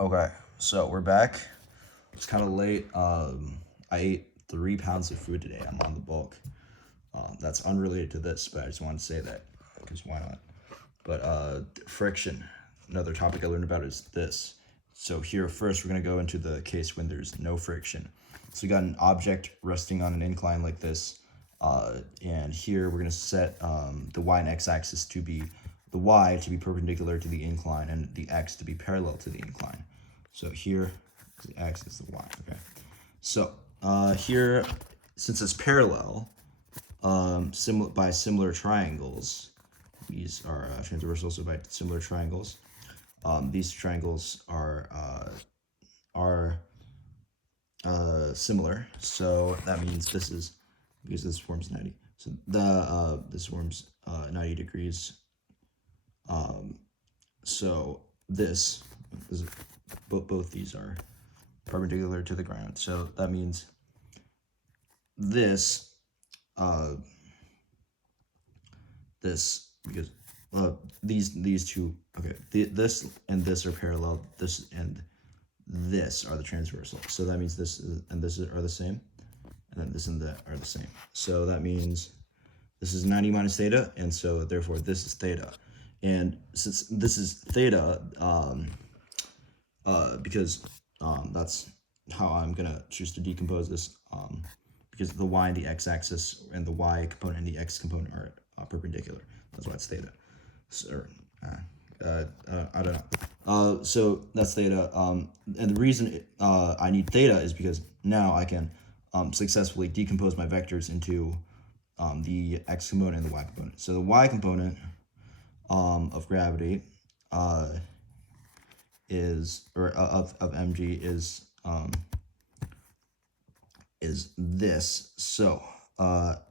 Okay, so we're back. It's kind of late. I ate 3 pounds of food today. I'm on the bulk. That's unrelated to this, but I just wanted to say that because why not? But friction. Another topic I learned about is this. So here first, we're gonna go into the case when there's no friction. So we got an object resting on an incline like this, and here we're gonna set the y and x axis to be the y to be perpendicular to the incline and the x to be parallel to the incline. So here, the x is the y. Okay. So here, since it's parallel, by similar triangles, these are transversal, so by similar triangles. These triangles are similar, so that means this is, because this forms 90. So this forms 90 degrees. So this is, both these are perpendicular to the ground. So that means this, because these two, okay, this and this are parallel. This and this are the transversal. So that means this and this are the same, and then this and that are the same. So that means this is 90 minus theta, and so therefore this is theta. And since this is theta, because that's how I'm gonna choose to decompose this, because the y and the x-axis and the y component and the x component are perpendicular. That's why it's theta. So, I don't know. So that's theta. And the reason I need theta is because now I can successfully decompose my vectors into the x component and the y component. So the y component of gravity is, or of mg is this. So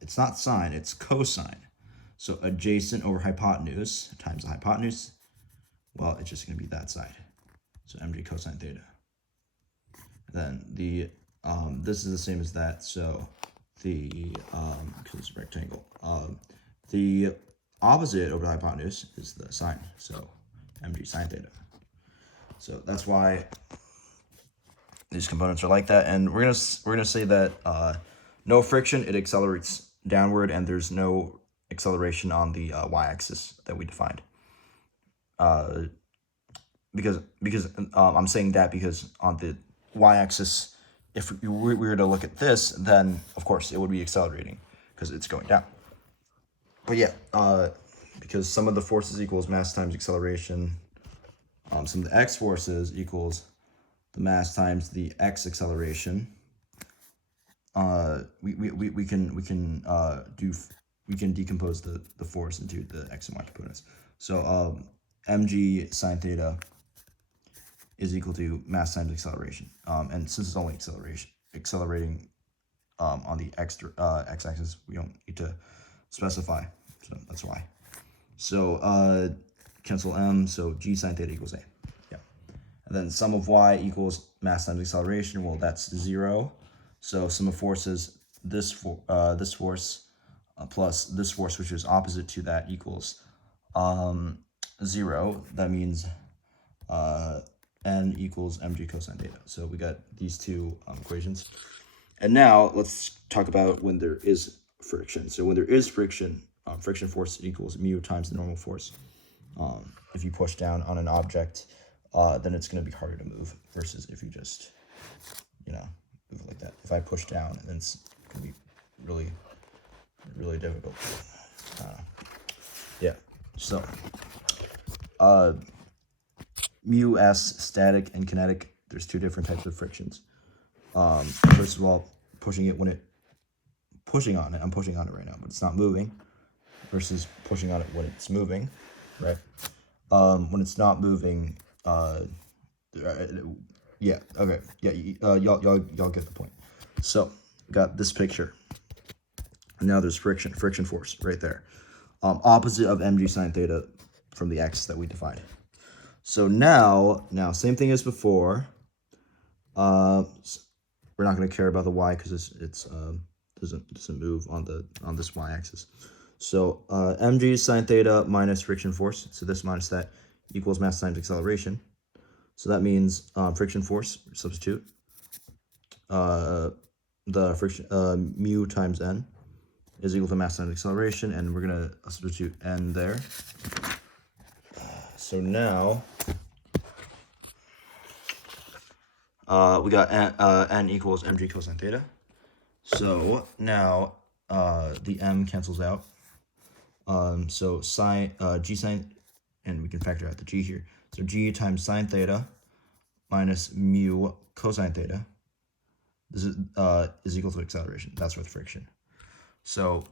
it's not sine, it's cosine. So adjacent over hypotenuse times the hypotenuse, well, it's just going to be that side. So mg cosine theta. Then the this is the same as that. So the because it's a rectangle, the opposite over the hypotenuse is the sine. So mg sine theta. So that's why these components are like that. And we're gonna say that no friction, it accelerates downward, and there's no acceleration on the y-axis that we defined. Because I'm saying that because on the y-axis, if we were to look at this, then of course it would be accelerating because it's going down. But yeah, because some of the forces equals mass times acceleration, some of the x forces equals the mass times the x acceleration. We can decompose the force into the x and y components. So mg sine theta is equal to mass times acceleration. And since it's only accelerating on the x-axis, we don't need to specify. So that's why. So cancel m, so g sine theta equals a. Yeah. And then sum of y equals mass times acceleration. Well, that's 0. So sum of forces, this force plus this force, which is opposite to that, equals 0. That means n equals mg cosine theta. So we got these two equations. And now let's talk about when there is friction. So when there is friction, friction force equals mu times the normal force. If you push down on an object, then it's going to be harder to move versus if you just, move like that. If I push down, then it's going to be really, really difficult. Yeah. So, mu s, static and kinetic, there's two different types of frictions. First of all, pushing on it, I'm pushing on it right now, but it's not moving, versus pushing on it when it's moving, right? When it's not moving, yeah, okay, yeah, y'all get the point. So, got this picture. Now there's friction force right there. Opposite of mg sine theta from the x that we defined. So now same thing as before. We're not going to care about the y because it's doesn't move on this y-axis. So mg sine theta minus friction force, so this minus that, equals mass times acceleration. So that means friction force, substitute, the friction mu times n is equal to mass times acceleration, and we're gonna substitute n there. So now we got n equals mg cosine theta. So now the m cancels out. So sine g sine, and we can factor out the g here. So g times sine theta minus mu cosine theta. This is equal to acceleration. That's with friction. So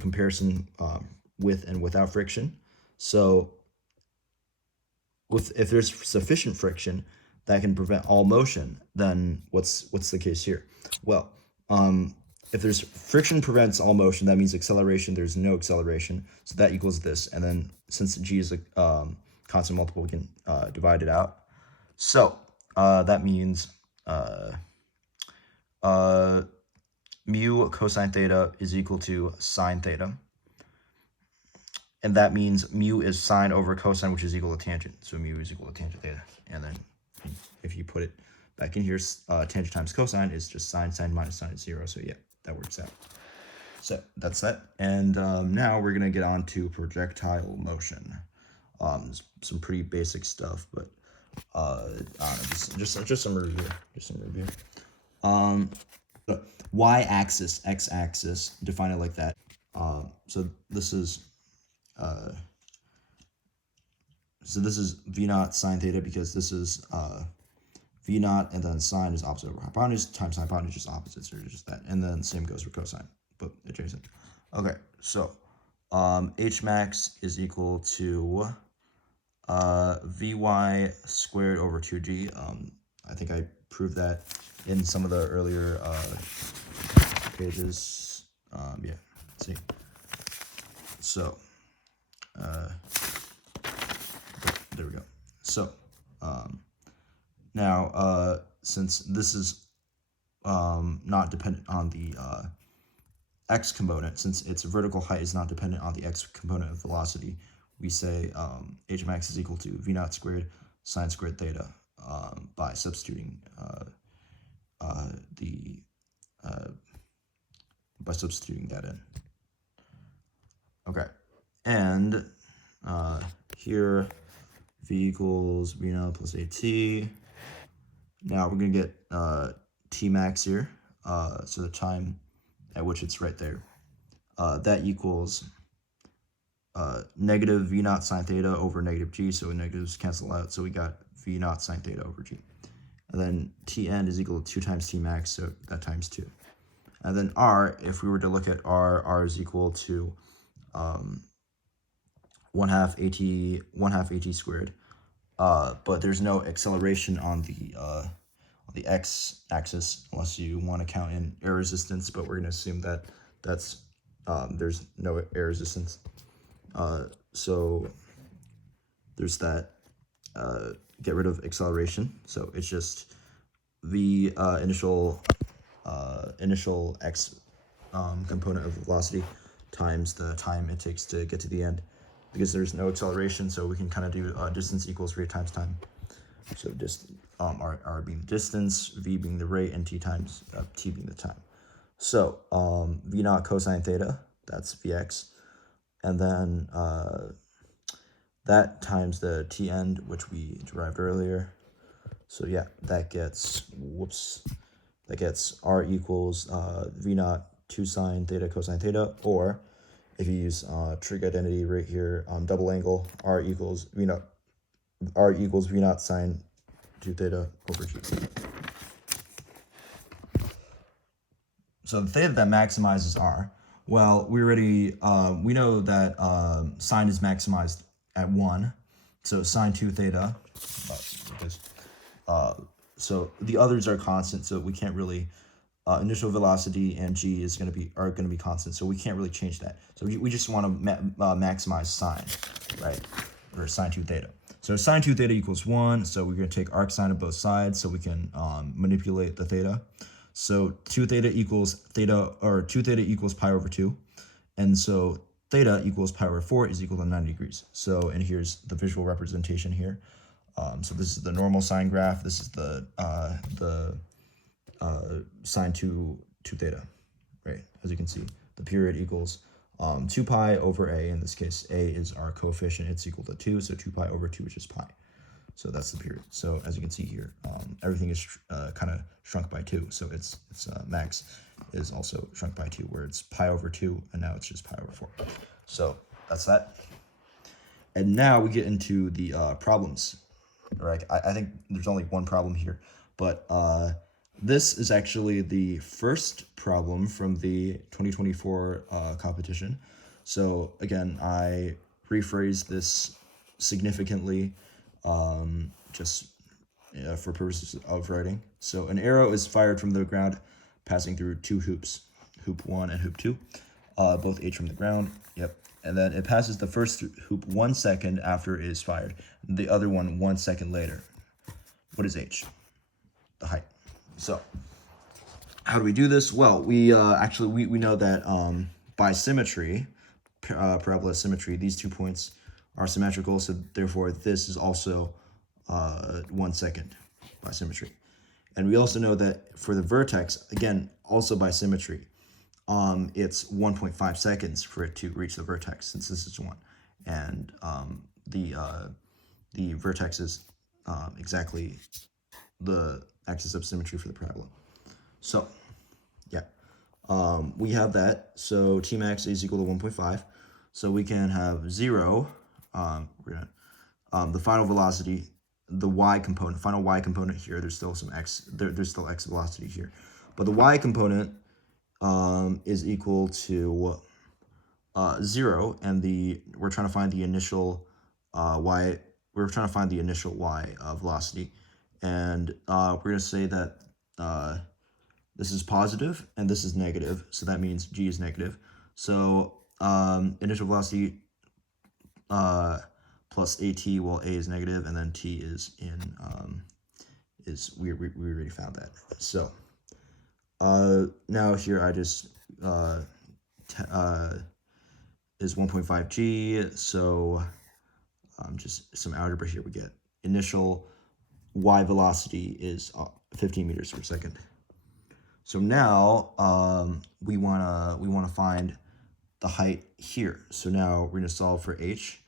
comparison with and without friction. So if there's sufficient friction that can prevent all motion, then what's the case here? Well, if there's friction prevents all motion, that means acceleration, there's no acceleration. So that equals this. And then since g is a constant multiple, we can divide it out. So that means mu cosine theta is equal to sine theta. And that means mu is sine over cosine, which is equal to tangent. So mu is equal to tangent theta. And then if you put it back in here, tangent times cosine is just sine. Sine minus sine is 0. So yeah, that works out. So that's that. And now we're going to get on to projectile motion. Some pretty basic stuff, but just some review. The y-axis, x-axis, define it like that. So this is v naught sine theta, because this is v naught, and then sine is opposite over hypotenuse times hypotenuse is opposite, so just that. And then same goes for cosine, but adjacent. Okay, so h max is equal to vy squared over 2g. I think I proved that in some of the earlier pages. Yeah, let's see. So there we go. So now since this is not dependent on the x component, since its vertical height is not dependent on the x component of velocity, we say h max is equal to v naught squared sine squared theta by substituting that in. Okay, and here v equals v naught plus at. Now we're gonna get t max here, so the time at which it's right there. That equals negative v naught sine theta over negative g, so negatives cancel out, so we got v naught sine theta over g. And then Tn is equal to 2 times T max, so that times 2. And then R, if we were to look at R is equal to 1 half AT squared. But there's no acceleration on the x-axis unless you want to count in air resistance, but we're going to assume that there's no air resistance. So there's that. Get rid of acceleration, so it's just the initial x component of velocity times the time it takes to get to the end, because there's no acceleration, so we can kind of do distance equals rate times time. So just r being the distance, v being the rate, and t times t being the time. So v naught cosine theta, that's vx, and then that times the t end, which we derived earlier. So yeah, that gets r equals v naught 2 sine theta cosine theta, or if you use trig identity right here on double angle, r equals v naught sine 2 theta over g. So the theta that maximizes r, well, we already we know that sine is maximized at 1, so sine 2 theta. So the others are constant, so we can't really initial velocity and g are going to be constant, so we can't really change that. So we just want to maximize sine, right, or sine 2 theta. So sine 2 theta equals 1, so we're going to take arc sine of both sides so we can manipulate the theta. So 2 theta equals pi over 2, and so theta equals pi over 4 is equal to 90 degrees. So, and here's the visual representation here. So this is the normal sine graph. This is the sine 2 theta, right? As you can see, the period equals 2 pi over a. In this case, a is our coefficient. It's equal to 2, so 2 pi over 2, which is pi. So that's the period. So as you can see here, everything is kind of shrunk by 2. So its max is also shrunk by 2, where it's pi over 2, and now it's just pi over 4. So that's that. And now we get into the problems. Right? I think there's only one problem here, but this is actually the first problem from the 2024 competition. So again, I rephrased this significantly just for purposes of writing. So an arrow is fired from the ground passing through 2 hoops, hoop 1 and hoop 2, both h from the ground. Yep. And then it passes the first hoop 1 second after it is fired, the other one 1 second later. What is h? The height. So how do we do this? Well, we actually know that by symmetry, parabola symmetry, these 2 points are symmetrical, so therefore this is also 1 second by symmetry. And we also know that for the vertex, again, also by symmetry, it's 1.5 seconds for it to reach the vertex, since this is 1. And the vertex is exactly the axis of symmetry for the parabola. So, yeah, we have that. So Tmax is equal to 1.5. So we can have 0, the final velocity, the y component, final y component here, there's still some x, there's still x velocity here. But the y component is equal to 0, and we're trying to find the initial y, velocity, and we're going to say that this is positive and this is negative, so that means g is negative. So initial velocity plus at, well, a is negative, and then t is in we already found that. So now here I just is 1.5 g, so just some algebra here. We get initial y velocity is 15 meters per second. So now we wanna find the height here. So now we're gonna solve for h,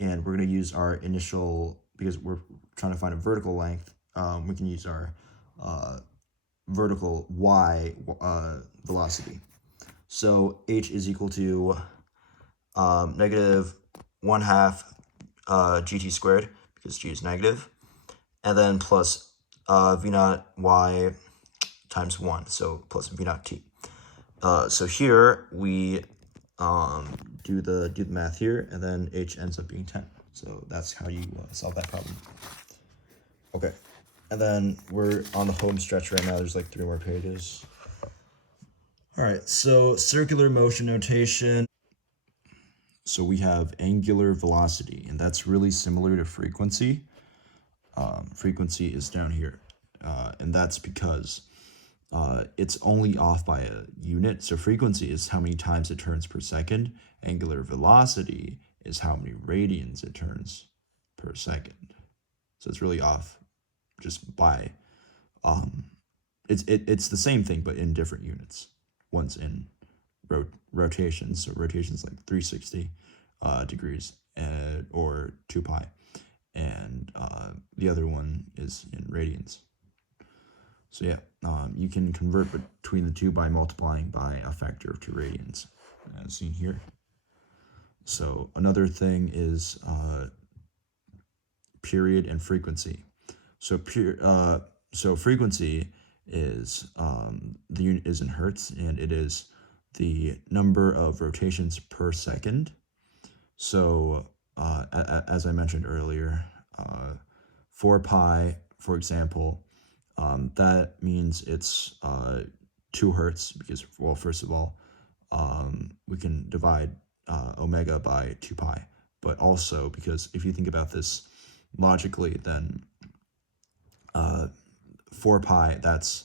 and we're gonna use our initial, because we're trying to find a vertical length. We can use our vertical y velocity. So h is equal to negative 1/2 gt squared, because g is negative, and then plus v naught y times 1, so plus v naught t. So here we do the math here, and then h ends up being 10. So that's how you solve that problem. Okay, and then we're on the home stretch right now. There's like 3 more pages. All right, so circular motion notation. So we have angular velocity, and that's really similar to frequency. Frequency is down here, and that's because it's only off by a unit. So frequency is how many times it turns per second. Angular velocity is how many radians it turns per second. So it's really off just by, it's the same thing, but in different units. One's in rotations, so rotations like 360 degrees or 2 pi. And the other one is in radians. So yeah, you can convert between the two by multiplying by a factor of 2 radians, as seen here. So another thing is period and frequency. So frequency is the unit is in hertz, and it is the number of rotations per second. So as I mentioned earlier, 4 pi, for example, that means it's 2 hertz, because, well, first of all, we can divide omega by 2 pi, but also because if you think about this logically, then 4 pi, that's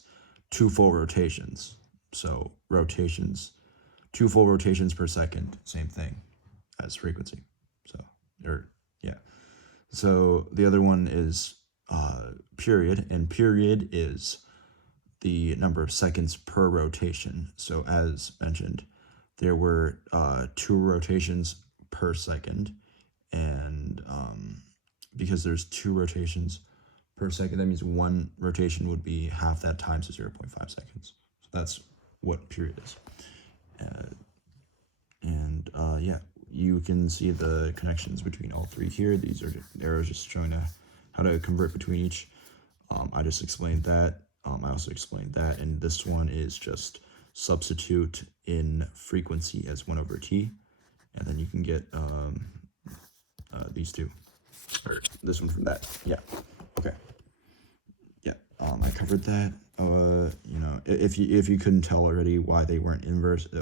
2 full rotations. So rotations, 2 full rotations per second, same thing as frequency. So, yeah. So the other one is period, and period is the number of seconds per rotation. So as mentioned, there were 2 rotations per second, and because there's 2 rotations per second, that means 1 rotation would be half that times 0.5 seconds. So that's what period is. Yeah, you can see the connections between all 3 here. These are arrows just showing how to convert between each. I just explained that. I also explained that, and this one is just substitute in frequency as 1/t, and then you can get these two, or this one from that. Yeah. Okay. Yeah. I covered that. If you couldn't tell already why they weren't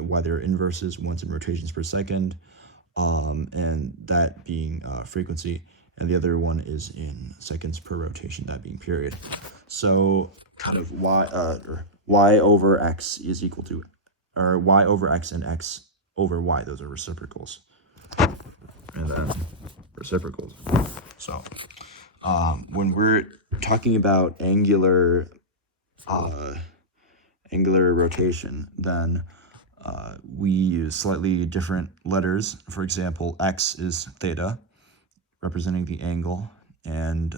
why they're inverses, ones in rotations per second, and that being frequency, and the other one is in seconds per rotation, that being period. So kind of y over x is equal to, or y over x and x over y, those are reciprocals, and then reciprocals. So when we're talking about angular rotation, then we use slightly different letters. For example, x is theta, representing the angle, and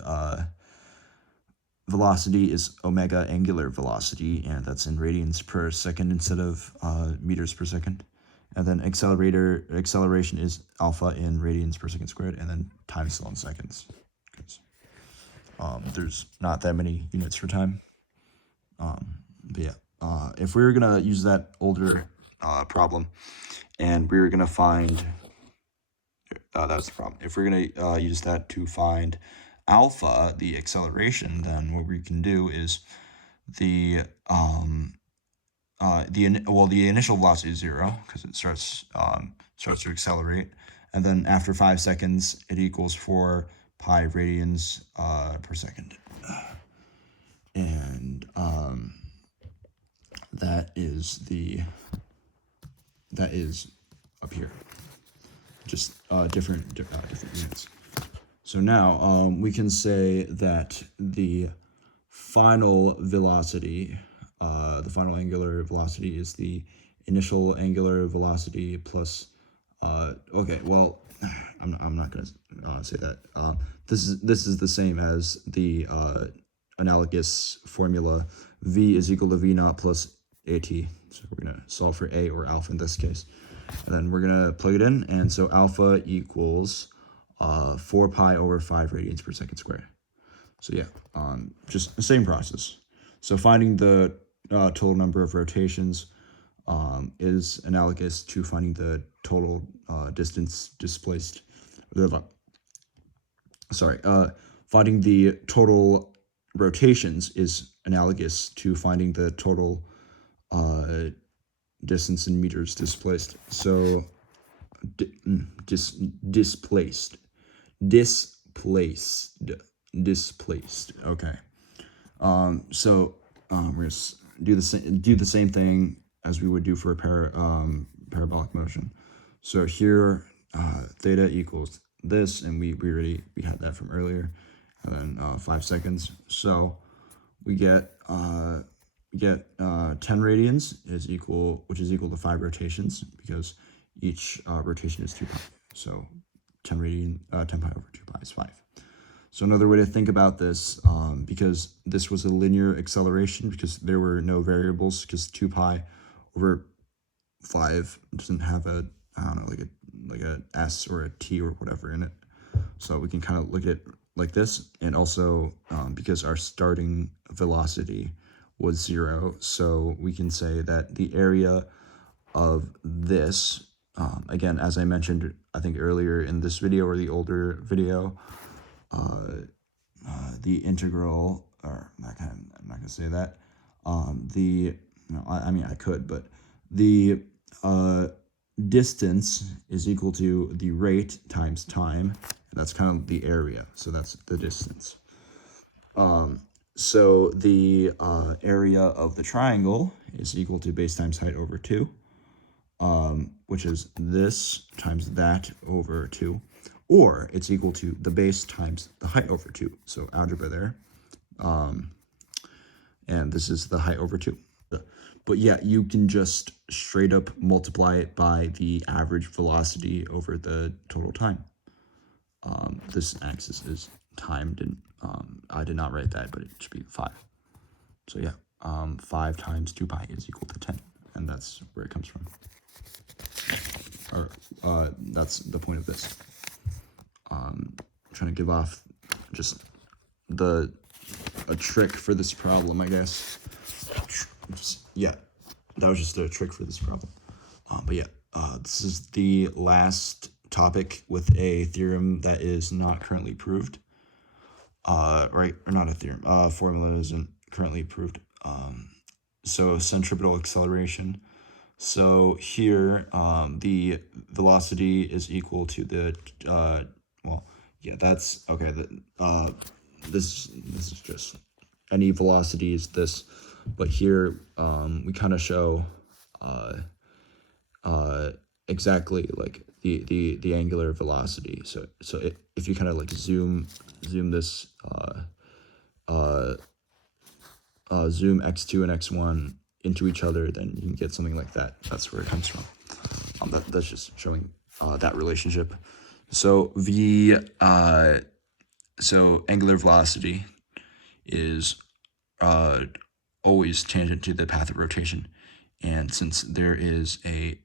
velocity is omega, angular velocity, and that's in radians per second instead of meters per second. And then acceleration is alpha in radians per second squared, and then time is still in seconds, because there's not that many units for time. But yeah, if we were gonna use that older problem, and we were gonna find that was the problem. If we're gonna use that to find alpha, the acceleration, then what we can do is the initial velocity is 0 because it starts to accelerate, and then after 5 seconds it equals 4 pi radians per second, and that is up here, just different units. So now we can say that the final velocity, the final angular velocity, is the initial angular velocity plus. Okay, well, I'm not gonna say that. This is the same as the analogous formula. V is equal to V naught plus AT. So we're gonna solve for A, or alpha in this case, and then we're gonna plug it in, and so alpha equals 4 pi over 5 radians per second squared. So yeah, just the same process. So finding the total number of rotations is analogous to finding the total distance displaced. Finding the total rotations is analogous to finding the total distance in meters displaced. So displaced. Okay. So we're gonna do the same thing as we would do for a parabolic motion. So here theta equals this, and we had that from earlier, and then 5 seconds. So we get 10 radians which is equal to 5 rotations, because each rotation is 2 pi. So 10 pi over 2 pi is 5. So another way to think about this, because this was a linear acceleration, because there were no variables, because 2 pi over 5 doesn't have a, I don't know, like a s or a t or whatever in it. So we can kind of look at it like this, and also because our starting velocity was 0, so we can say that the area of this, again, as I mentioned, I think earlier in this video or the older video, the integral, or I'm not gonna say that. I could, but the distance is equal to the rate times time. That's kind of the area, so that's the distance. So the area of the triangle is equal to base times height over 2, which is this times that over 2, or it's equal to the base times the height over 2. So algebra there. And this is the height over 2. But yeah, you can just straight up multiply it by the average velocity over the total time. This axis is timed, and I did not write that, but it should be 5. So yeah, 5 times 2 pi is equal to 10, and that's where it comes from. Or that's the point of this. I'm trying to give off just a trick for this problem, I guess. Yeah, that was just a trick for this problem. But yeah, this is the last topic with a theorem that is not currently proved. Right, or not a theorem. Formula isn't currently proved. So centripetal acceleration. So here, the velocity is equal to the well, yeah, that's okay. This is just any velocity is this, but here we kind of show exactly like the angular velocity. So if you kind of like zoom this zoom x2 and x1 into each other, then you can get something like that. That's where it comes from. That's just showing that relationship. So so angular velocity is always tangent to the path of rotation, and since there is a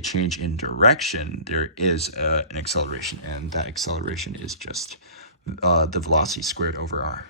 change in direction, there is an acceleration, and that acceleration is just the velocity squared over r.